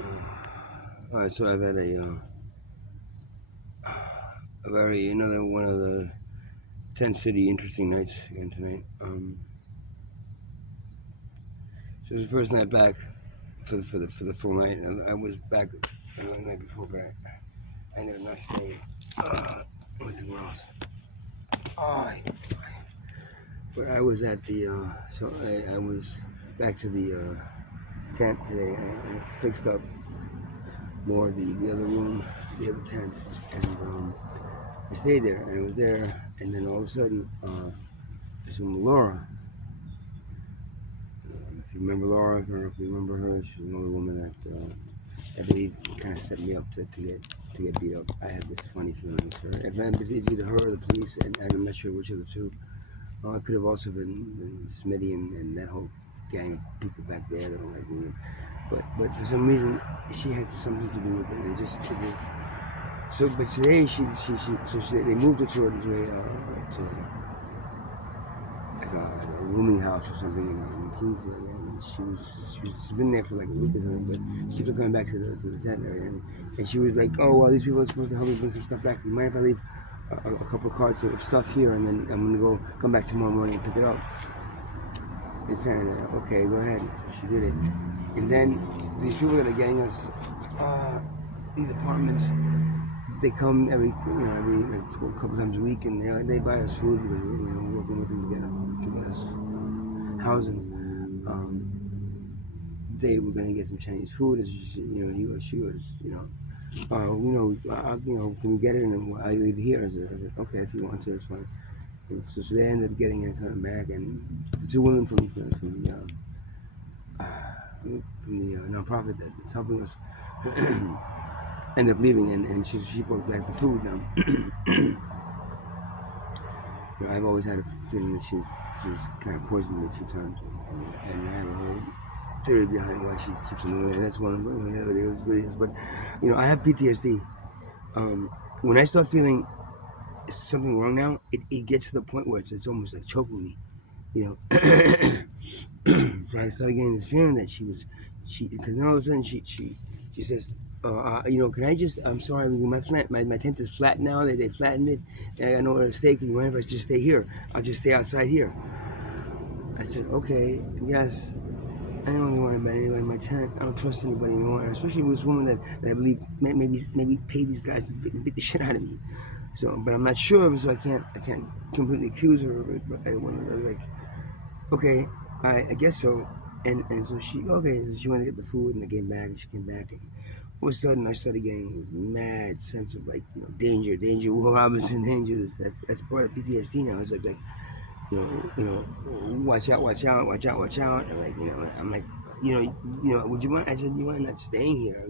Alright, so I've had a very another one of the tent city interesting nights again tonight. So it was the first night back for the full night, and I was back the night before, but I ended up not staying. What's it else? Oh, but I was at the so I was back to the tent today, and I fixed up more the other room, the other tent, and I stayed there, and I was there, and then all of a sudden, this woman Laura. If you remember Laura, I don't know if you remember her. She's an older woman that I believe kind of set me up to get beat up. I have this funny feeling it's her. It's either her or the police, and I'm not sure which of the two. It could have also been Smitty and that whole gang of people back there that don't like me. But for some reason, she had something to do with it. It just. So, but today they moved her to a rooming house or something in Kingsbury, and she's been there for like a week or something, but she keeps on coming back to the tent area, and she was like, oh well, these people are supposed to help me bring some stuff back. Do you mind if I leave a couple of carts of stuff here, and then I'm gonna come back tomorrow morning and pick it up? And tent, okay, go ahead. So she did it, and then these people that are getting us these apartments. They come every like a couple times a week, and they buy us food because we're working with them to get us housing. They were gonna get some Chinese food, and he or she was can we get it? And I leave it here. I said, okay, if you want to, it's fine. And so they ended up getting it and coming back, and the two women from the nonprofit that's helping us. Ended up leaving, and she brought back the food now. I've always had a feeling that she was kind of poisoned me a few times, and I have a whole theory behind why she keeps on doing it. That's one of it is. But I have PTSD. When I start feeling something wrong now, it gets to the point where it's almost like choking me. So I started getting this feeling that because then all of a sudden she says, can I just, I'm sorry, my tent is flat now, they flattened it, and I got nowhere to stay, can you mind if I just stay here? I'll just stay outside here. I said, okay, yes, I don't really want to bet anybody in my tent, I don't trust anybody anymore, especially with this woman that I believe maybe paid these guys to beat the shit out of me. So, but I'm not sure, so I can't completely accuse her of it, but I was like, okay, I guess so. And so so she went to get the food, and I came back, and she came back, and all of a sudden I started getting this mad sense of danger, Will Robinson, danger. That's part of PTSD now. It's like watch out, and I'm like, would you mind? I said, you mind not staying here?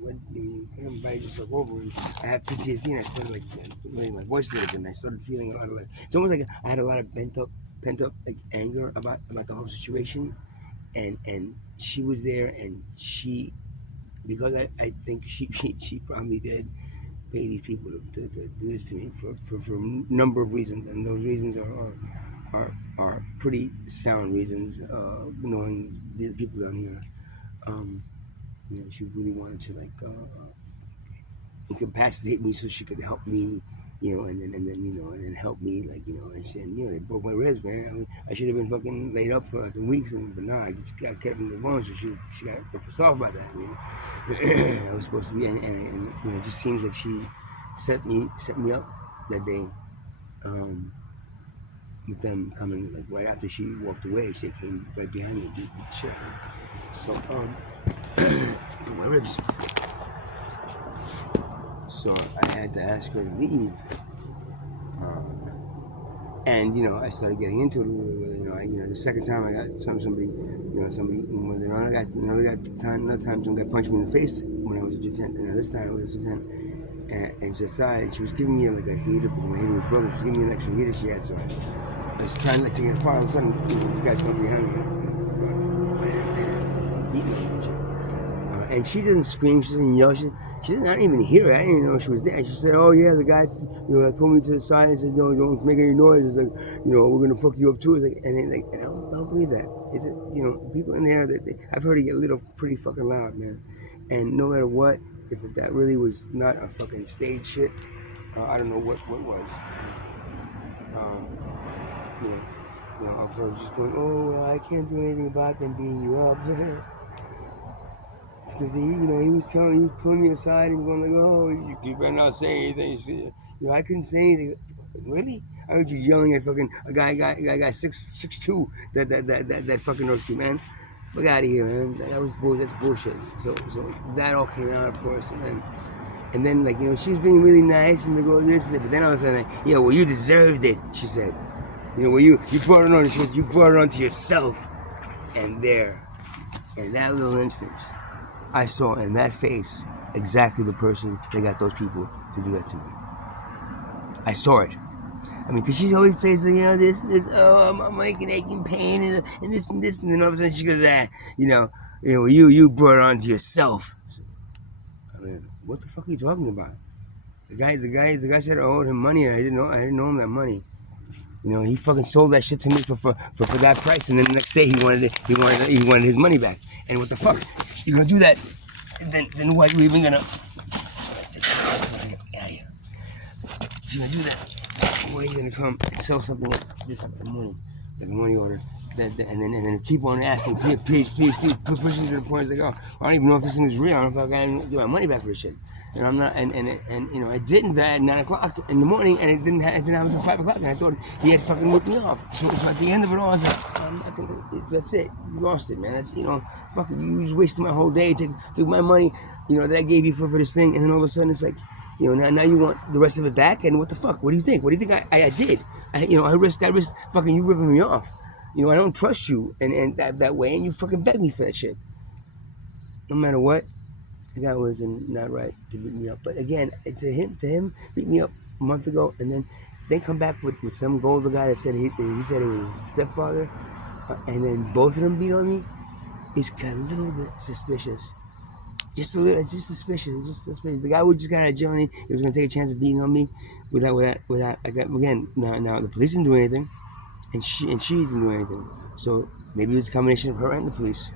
What, you can't invite yourself over. And I have PTSD, and I started raising my voice a little bit, and I started feeling a lot of it's almost like I had a lot of pent up anger about the whole situation, and she was there, and because I think she probably did pay these people to do this to me for a number of reasons, and those reasons are pretty sound reasons. Knowing these people down here, she really wanted to incapacitate me so she could help me, and then help me, and they broke my ribs, man. I should have been fucking laid up for weeks, but nah, I just got kept in the bone, so she got pissed off about that. I was supposed to be, and it just seems like she set me up that day, with them coming right after she walked away. She came right behind me and beat the shit. So broke my ribs. So I had to ask her to leave. And I started getting into it a little bit. The second time I got somebody, I got another time some guy punched me in the face when I was a G10. And this time I was a G10, and she decided she was giving me a heater because my heater was broken. She was giving me an extra heater she had, so I was trying to take it apart. All of a sudden, this guy's coming behind me and started beating me and shit. And she didn't scream, she didn't yell, she didn't even hear it. I didn't even know she was there. She said, oh yeah, the guy, pulled me to the side and said, no, don't make any noise. It's we're gonna fuck you up too. It's and I don't believe that. Is it, people in there I've heard it get a little pretty fucking loud, man. And no matter what, if that really was not a fucking stage shit, I don't know what was. Um, you know, of her just going, oh, well, I can't do anything about them beating you up. Because he was pulling me aside and going like, oh, you better not say anything. I couldn't say anything. Really? I heard you yelling at fucking a guy 6'2", that fucking hurt you, man. Fuck out of here, man. That's bullshit. So that all came out, of course, and then like she's being really nice and they go this and that, but then all of a sudden, yeah, well, you deserved it, she said. Well, you brought it on. You brought it onto yourself, and there, in that little instance, I saw in that face exactly the person that got those people to do that to me. I saw it. I mean, because she always plays this, oh, I'm making aching pain, and this, and then all of a sudden she goes, you brought it onto yourself. So, I mean, what the fuck are you talking about? The guy said I owed him money, and I didn't know him that money. He fucking sold that shit to me for that price, and then the next day he wanted his money back. And what the fuck? You're gonna do that? Then why are you even gonna? Get out of here. If you're gonna do that, why are you gonna come and sell something like this type of money, like a money order? And then keep on asking, please, pushing to the point they go. I don't even know if this thing is real. I don't know if I got to get my money back for this shit. And I'm not, and I didn't at 9 o'clock in the morning, and it didn't happen until 5 o'clock, and I thought he had fucking ripped me off. So at the end of it all, I was like, I'm not gonna. That's it. You lost it, man. That's fucking. You just wasted my whole day. Took my money, that I gave you for this thing, and then all of a sudden it's like, now you want the rest of it back, and what the fuck? What do you think? What do you think I did? I risked fucking you ripping me off. I don't trust you, and that way, and you fucking begged me for that shit. No matter what. The guy was not right to beat me up, but again, to him, beat me up a month ago, and then come back with some golden guy that said he said it was his stepfather, and then both of them beat on me. It's a little bit suspicious. Just a little. It's just suspicious. It's just suspicious. The guy would just got out of jail. He was gonna take a chance of beating on me without. Again, now the police didn't do anything, and she didn't do anything. So maybe it was a combination of her and the police.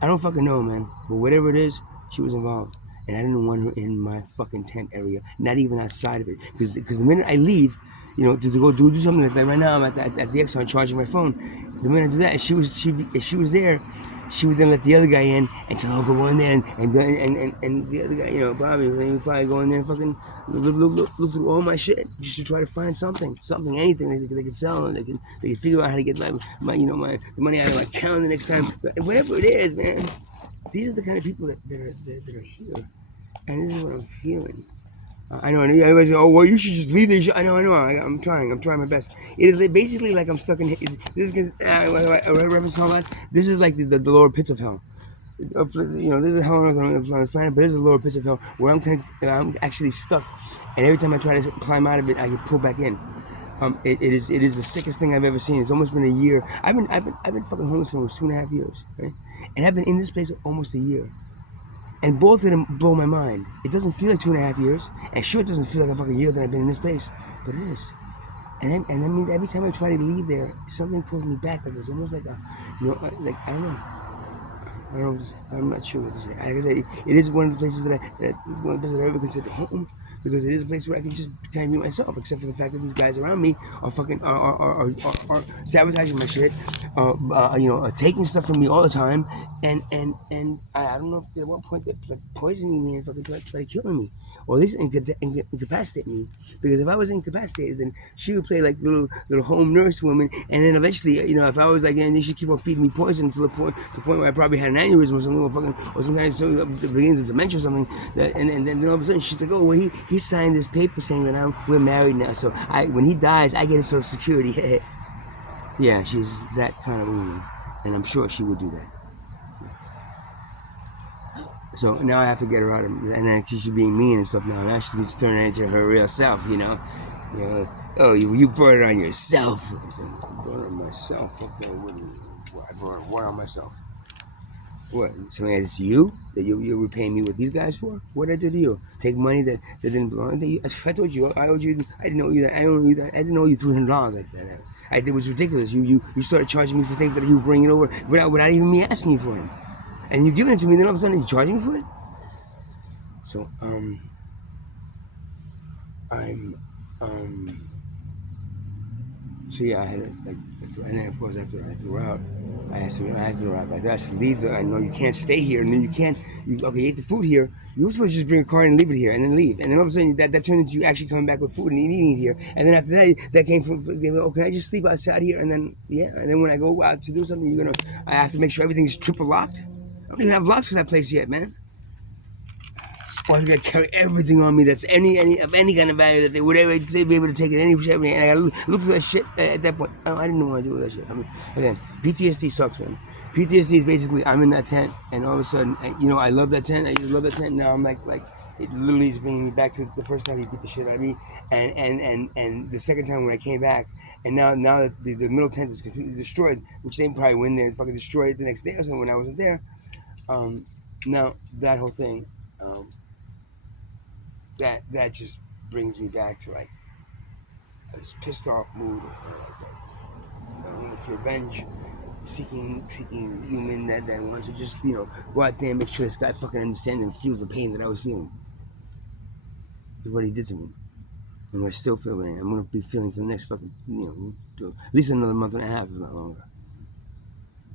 I don't fucking know, man. But whatever it is. She was involved, and I didn't want her in my fucking tent area, not even outside of it. Because the minute I leave, to go do something like that, right now I'm at the Exxon charging my phone. The minute I do that, if she was there, she would then let the other guy in and tell her, go in there and the other guy, Bobby, they would probably go in there and fucking look through all my shit just to try to find something, anything they could sell, and they could figure out how to get my the money out of my account the next time, whatever it is, man. These are the kind of people that are here, and this is what I'm feeling. I know. Everybody's like, oh, well, you should just leave this. I know. I'm trying my best. It is basically like I'm stuck in. I reference all that. This is like the lower pits of hell. This is hell on this planet, but this is the lower pits of hell where I'm actually stuck, and every time I try to climb out of it, I get pulled back in. It is the sickest thing I've ever seen. It's almost been a year. I've been fucking homeless for almost 2.5 years, right? And I've been in this place for almost a year. And both of them blow my mind. It doesn't feel like 2.5 years, and sure, it doesn't feel like a fucking year that I've been in this place, but it is. And that means every time I try to leave there, something pulls me back. Like it's almost like like I don't know. I'm not sure what to say. Like I said, it is one of the places that I ever consider home. Because it is a place where I can just kind of be myself, except for the fact that these guys around me are fucking are sabotaging my shit, taking stuff from me all the time, and I don't know if at one point they're like poisoning me and fucking try to kill me, or at least incapacitate me. Because if I was incapacitated, then she would play like little home nurse woman, and then eventually, if I was like, and she keep on feeding me poison to the point where I probably had an aneurysm or something, or some kind of beginnings of dementia or something, and then all of a sudden she's like, oh well, he signed this paper saying that we're married now, so when he dies, I get his Social Security. Yeah, she's that kind of woman, and I'm sure she would do that. So now I have to get her out of, and then she's being mean and stuff. Now she's turning into her real self, Oh, you brought it on yourself. I said, I brought it on myself. Okay, I brought what on myself? What? Something that's you? That you're repaying me what these guys for? What did I do to you? Take money that didn't belong to you? I told you, I owed you, I didn't owe you that. I didn't owe you $300 like that. It was ridiculous. You started charging me for things that you were bringing over without even me asking you for them. And you're giving it to me, then all of a sudden you're charging me for it? So I'm so yeah, I had to, like, and then of course after I threw out, I asked her, I had to throw out. I asked her to leave. I know you can't stay here, and then you can't. Okay, you ate the food here. You were supposed to just bring a car and leave it here, and then leave. And then all of a sudden, that turned into you actually coming back with food and eating it here. And then after that, that came from, oh, can I just sleep outside here? And then yeah, and then when I go out to do something, I have to make sure everything's triple locked. I don't even have locks for that place yet, man. Or I gotta carry everything on me that's any of any kind of value that they would ever they'd be able to take it any shit. And I gotta look for that shit at that point. Oh, I didn't want to do that shit. I mean, again, PTSD sucks, man. PTSD is basically I'm in that tent, and all of a sudden, I love that tent. I used to love that tent. Now I'm like it literally is bringing me back to the first time he beat the shit out of me, and the second time when I came back, and now that the middle tent is completely destroyed, which they probably went there and fucking destroyed it the next day or something when I wasn't there. Now that whole thing. That just brings me back to like this pissed off mood, like that. This revenge seeking human that wants to just go out there and make sure this guy fucking understands and feels the pain that I was feeling. Is what he did to me, and I still feel it. I'm gonna be feeling for the next fucking at least another month and a half, if not longer.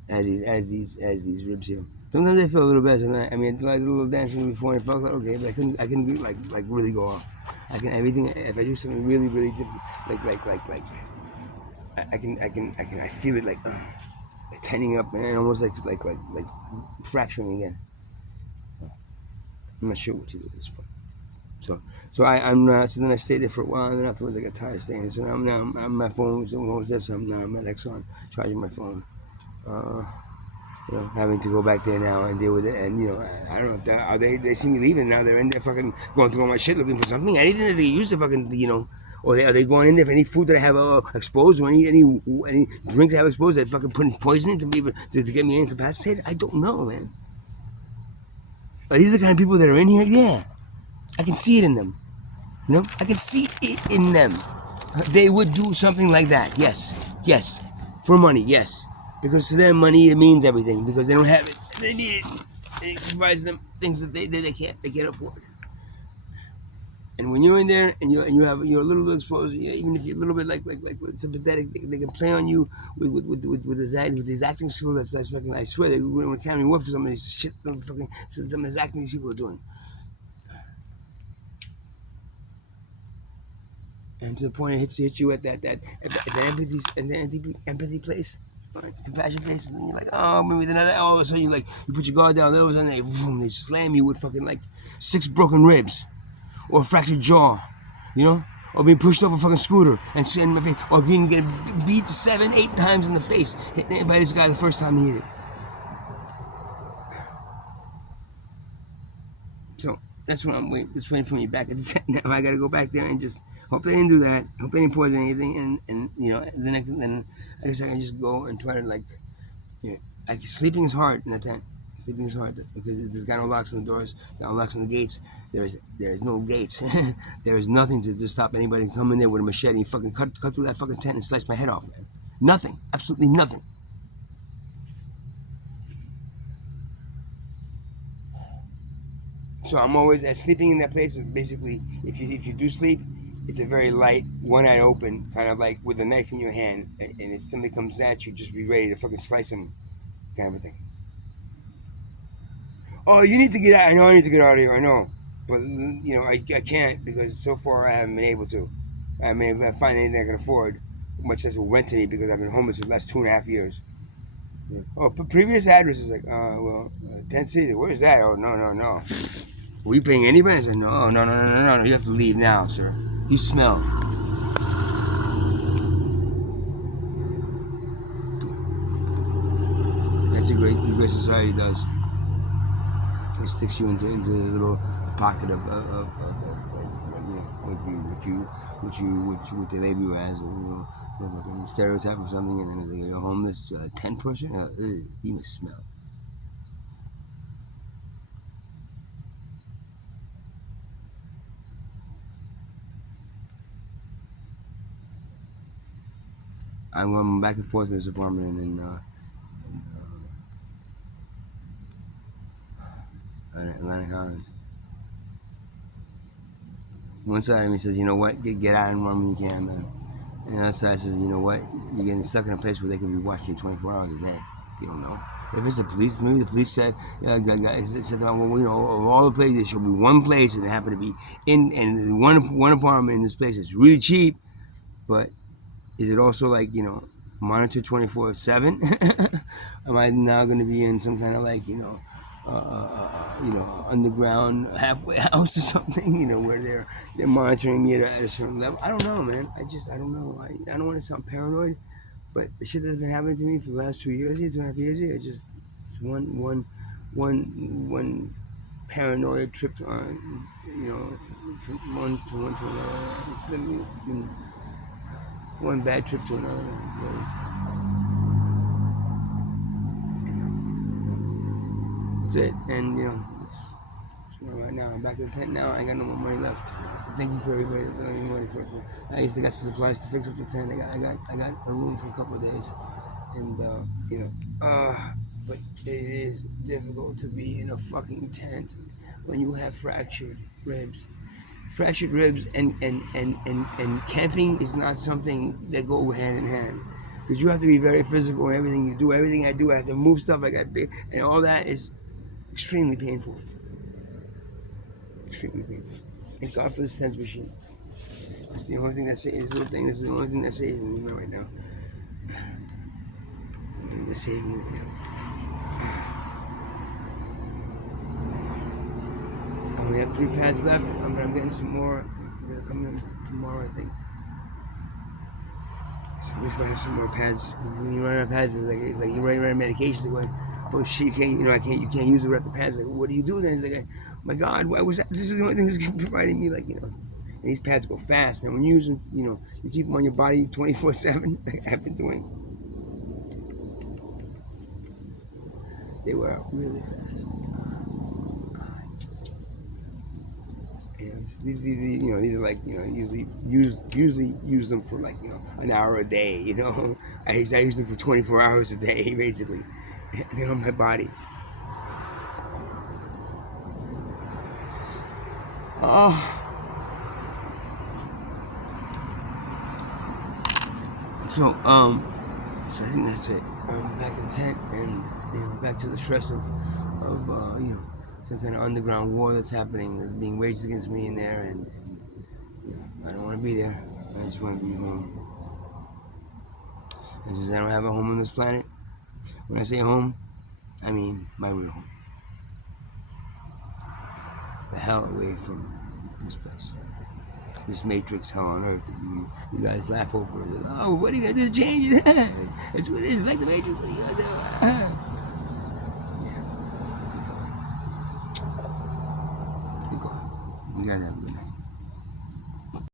As these ribs heal. Sometimes I feel a little better. Sometimes, I mean, I did a little dancing before and it felt like okay, but I couldn't like really go off. I can everything if I do something really different, like I feel it like tightening up and almost like fracturing again. I'm not sure what to do at this point. I'm not. So then I stayed there for a while, and then afterwards I got tired of staying. So now I'm my phone was there, so now I'm at Exxon charging my phone. Uh, having to go back there now and deal with it. And I don't know if they see me leaving now. They're in there fucking going through all my shit looking for something. Anything that they use to fucking or are they going in there for any food that I have exposed or any drinks I have exposed that fucking putting poison in to be able to get me incapacitated? I don't know, man. Are these the kind of people that are in here? Yeah, I can see it in them. I can see it in them. They would do something like that. Yes, for money. Yes. Because to them, money it means everything. Because they don't have it, they need it. And it provides them things that they can't afford. And when you're in there and you're a little bit exposed, even if you're a little bit like sympathetic, they can play on you with these acting skills. That's fucking. I swear they were Academy Award for some of these shit, fucking some of these acting these people are doing. And to the point it hits you at that empathy place. Compassion face, and then you're like, oh, maybe another. All of a sudden, you put your guard down. All of a sudden, they slam you with fucking like 6 broken ribs, or a fractured jaw, or being pushed off a fucking scooter or getting beat 7, 8 times in the face, hitting by this guy the first time he hit it. So that's what I'm waiting. It's waiting for me back at the set. Now I got to go back there and just hope they didn't do that. Hope they didn't poison anything, and the next then I guess I can just go and try to sleeping is hard in a tent. Sleeping is hard because there's got no locks on the doors, got no locks on the gates. There is no gates. There is nothing to stop anybody from coming there with a machete and fucking cut through that fucking tent and slice my head off, man. Nothing, absolutely nothing. So I'm always sleeping in that place. Is basically, if you do sleep, it's a very light, one eye open, kind of like with a knife in your hand, and if somebody comes at you, just be ready to fucking slice them, kind of a thing. Oh, you need to get out. I know I need to get out of here. I know, but I can't because so far I haven't been able to. I haven't been able to find anything I can afford, much less will rent to me because I've been homeless for the last 2.5 years. Yeah. Oh, previous address is like, 10 City. Where's that? Oh, no. Were you paying any rent? I said, no. You have to leave now, sir. You smell. That's a great society does. It sticks you into a little pocket of what they label you as, like a stereotype of something, and then you're a homeless tent person. You must smell. I'm going back and forth in this apartment in Atlantic Highlands. One side of me says, you know what, get out and run when you can, man. And the other side says, you know what, you're getting stuck in a place where they can be watching you 24 hours a day. You don't know. If it's the police, maybe the police said, said well, you know, of all the places, there should be one place, and it happened to be in one apartment in this place. It's really cheap, but is it also like, you know, monitored 24/7? Am I now going to be in some kind of like, underground halfway house or something, you know, where they're monitoring me at a certain level? I don't know, man. I don't know. I don't want to sound paranoid, but the shit that's been happening to me for the last 2 years, 2.5 years, it's just it's one paranoia trip on, you know, from one to another. It's literally been one bad trip to another, really. That's it, and you know, it's right now. I'm back to the tent now. I ain't got no more money left. But thank you for everybody that lent me money for. I used to got some supplies to fix up the tent. I got a room for a couple of days, and but it is difficult to be in a fucking tent when you have fractured ribs. Fractured ribs and camping is not something that go hand in hand, because you have to be very physical in everything you do. Everything I do, I have to move stuff. And all that is extremely painful. Extremely painful. Thank God for this tense machine. That's the only thing that saves. This is the only thing that saves me right now. That's saving me right now. I only have 3 pads left, but I'm getting some more. They're gonna come in tomorrow, I think. So at least I have some more pads. When you run out of pads, it's like you're running out of medications. They're going, oh shit, you can't use the rest of the pads. Like, what do you do then? It's like, my God, why was that? This is the only thing that's providing me, like, you know. And these pads go fast, man. When you use them, you know, you keep them on your body 24/7. Like I've been doing. They were really fast. These are like, you know, usually use them for like, you know, an hour a day, you know. I use them for 24 hours a day, basically. They're on my body. Oh. So I think that's it. I'm back in the tent, and you know, back to the stress of you know, some kind of underground war that's happening, that's being waged against me in there, and you know, I don't want to be there. I just want to be home. And since I don't have a home on this planet, when I say home, I mean my real home. The hell away from this place. This matrix hell on earth that you guys laugh over. Oh, what are you gonna do to change it? It's what it is, like the matrix. What are you gonna do? Yeah. Keep going. You guys have a good night.